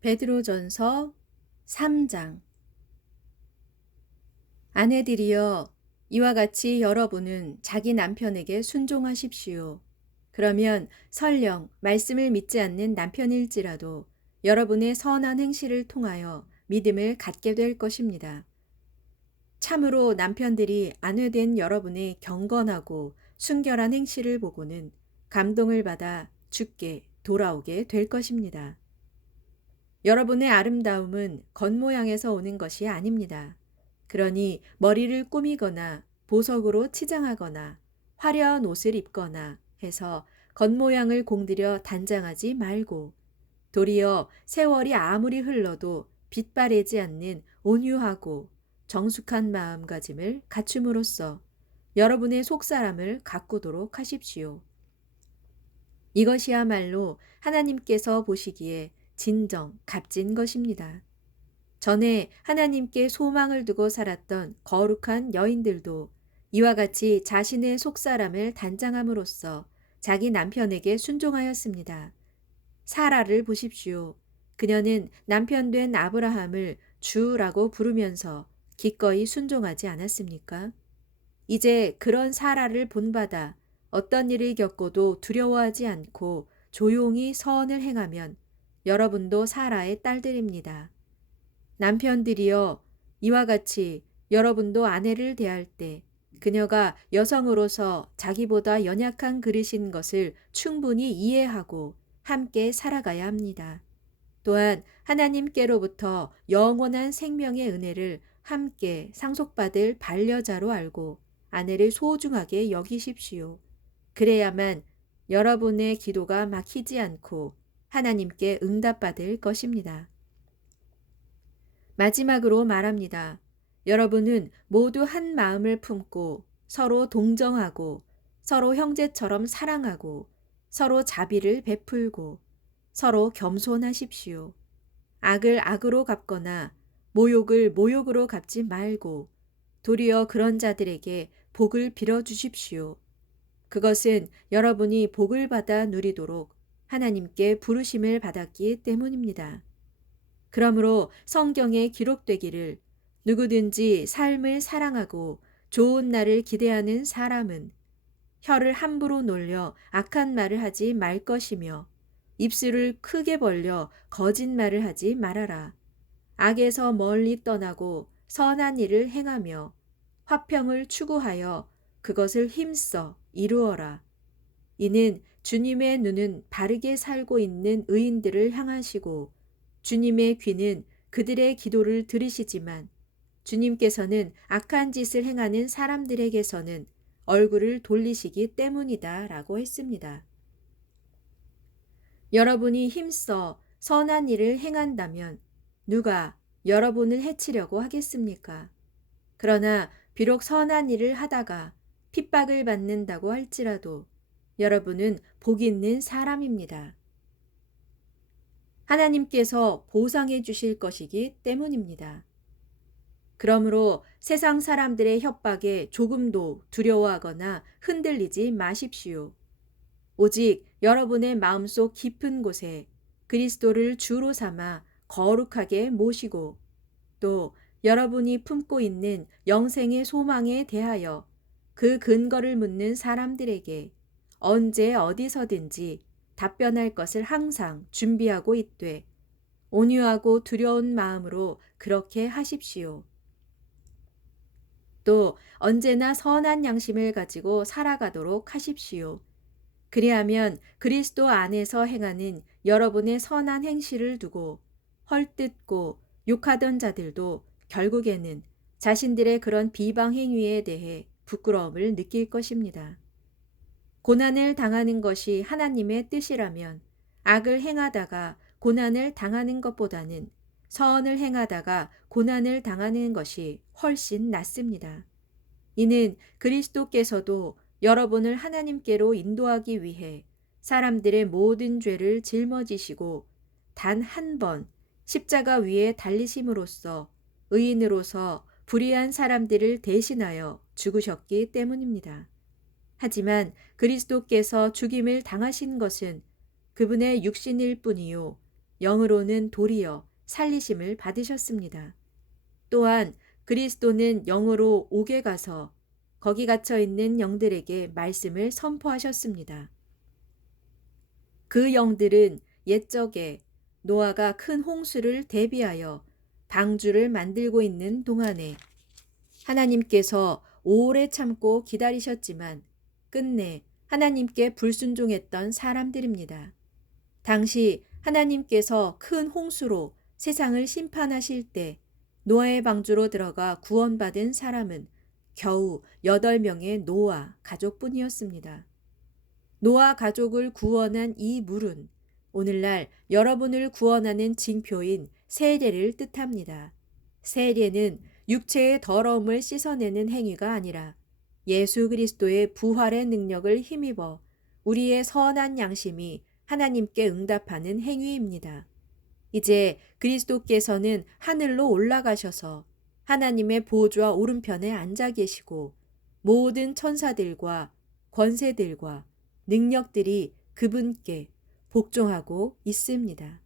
베드로전서 3장. 아내들이여, 이와 같이 여러분은 자기 남편에게 순종하십시오. 그러면 설령 말씀을 믿지 않는 남편일지라도 여러분의 선한 행실을 통하여 믿음을 갖게 될 것입니다. 참으로 남편들이 아내된 여러분의 경건하고 순결한 행실을 보고는 감동을 받아 주께 돌아오게 될 것입니다. 여러분의 아름다움은 겉모양에서 오는 것이 아닙니다. 그러니 머리를 꾸미거나 보석으로 치장하거나 화려한 옷을 입거나 해서 겉모양을 공들여 단장하지 말고 도리어 세월이 아무리 흘러도 빛바래지 않는 온유하고 정숙한 마음가짐을 갖춤으로써 여러분의 속사람을 가꾸도록 하십시오. 이것이야말로 하나님께서 보시기에 진정 값진 것입니다. 전에 하나님께 소망을 두고 살았던 거룩한 여인들도 이와 같이 자신의 속사람을 단장함으로써 자기 남편에게 순종하였습니다. 사라를 보십시오. 그녀는 남편 된 아브라함을 주라고 부르면서 기꺼이 순종하지 않았습니까? 이제 그런 사라를 본받아 어떤 일을 겪어도 두려워하지 않고 조용히 선을 행하면 여러분도 사라의 딸들입니다. 남편들이여, 이와 같이 여러분도 아내를 대할 때 그녀가 여성으로서 자기보다 연약한 그릇인 것을 충분히 이해하고 함께 살아가야 합니다. 또한 하나님께로부터 영원한 생명의 은혜를 함께 상속받을 반려자로 알고 아내를 소중하게 여기십시오. 그래야만 여러분의 기도가 막히지 않고 하나님께 응답받을 것입니다. 마지막으로 말합니다. 여러분은 모두 한 마음을 품고 서로 동정하고 서로 형제처럼 사랑하고 서로 자비를 베풀고 서로 겸손하십시오. 악을 악으로 갚거나 모욕을 모욕으로 갚지 말고 도리어 그런 자들에게 복을 빌어 주십시오. 그것은 여러분이 복을 받아 누리도록 하나님께 부르심을 받았기 때문입니다. 그러므로 성경에 기록되기를 누구든지 삶을 사랑하고 좋은 날을 기대하는 사람은 혀를 함부로 놀려 악한 말을 하지 말 것이며 입술을 크게 벌려 거짓말을 하지 말아라. 악에서 멀리 떠나고 선한 일을 행하며 화평을 추구하여 그것을 힘써 이루어라. 이는 주님의 눈은 바르게 살고 있는 의인들을 향하시고 주님의 귀는 그들의 기도를 들으시지만 주님께서는 악한 짓을 행하는 사람들에게서는 얼굴을 돌리시기 때문이다 라고 했습니다. 여러분이 힘써 선한 일을 행한다면 누가 여러분을 해치려고 하겠습니까? 그러나 비록 선한 일을 하다가 핍박을 받는다고 할지라도 여러분은 복 있는 사람입니다. 하나님께서 보상해 주실 것이기 때문입니다. 그러므로 세상 사람들의 협박에 조금도 두려워하거나 흔들리지 마십시오. 오직 여러분의 마음속 깊은 곳에 그리스도를 주로 삼아 거룩하게 모시고 또 여러분이 품고 있는 영생의 소망에 대하여 그 근거를 묻는 사람들에게 언제 어디서든지 답변할 것을 항상 준비하고 있되 온유하고 두려운 마음으로 그렇게 하십시오. 또 언제나 선한 양심을 가지고 살아가도록 하십시오. 그리하면 그리스도 안에서 행하는 여러분의 선한 행실을 두고 헐뜯고 욕하던 자들도 결국에는 자신들의 그런 비방 행위에 대해 부끄러움을 느낄 것입니다. 고난을 당하는 것이 하나님의 뜻이라면 악을 행하다가 고난을 당하는 것보다는 선을 행하다가 고난을 당하는 것이 훨씬 낫습니다. 이는 그리스도께서도 여러분을 하나님께로 인도하기 위해 사람들의 모든 죄를 짊어지시고 단 한 번 십자가 위에 달리심으로써 의인으로서 불의한 사람들을 대신하여 죽으셨기 때문입니다. 하지만 그리스도께서 죽임을 당하신 것은 그분의 육신일 뿐이요 영으로는 도리어 살리심을 받으셨습니다. 또한 그리스도는 영으로 옥에 가서 거기 갇혀 있는 영들에게 말씀을 선포하셨습니다. 그 영들은 옛적에 노아가 큰 홍수를 대비하여 방주를 만들고 있는 동안에 하나님께서 오래 참고 기다리셨지만 끝내 하나님께 불순종했던 사람들입니다. 당시 하나님께서 큰 홍수로 세상을 심판하실 때 노아의 방주로 들어가 구원받은 사람은 겨우 8명의 노아 가족뿐이었습니다. 노아 가족을 구원한 이 물은 오늘날 여러분을 구원하는 징표인 세례를 뜻합니다. 세례는 육체의 더러움을 씻어내는 행위가 아니라 예수 그리스도의 부활의 능력을 힘입어 우리의 선한 양심이 하나님께 응답하는 행위입니다. 이제 그리스도께서는 하늘로 올라가셔서 하나님의 보좌 오른편에 앉아 계시고 모든 천사들과 권세들과 능력들이 그분께 복종하고 있습니다.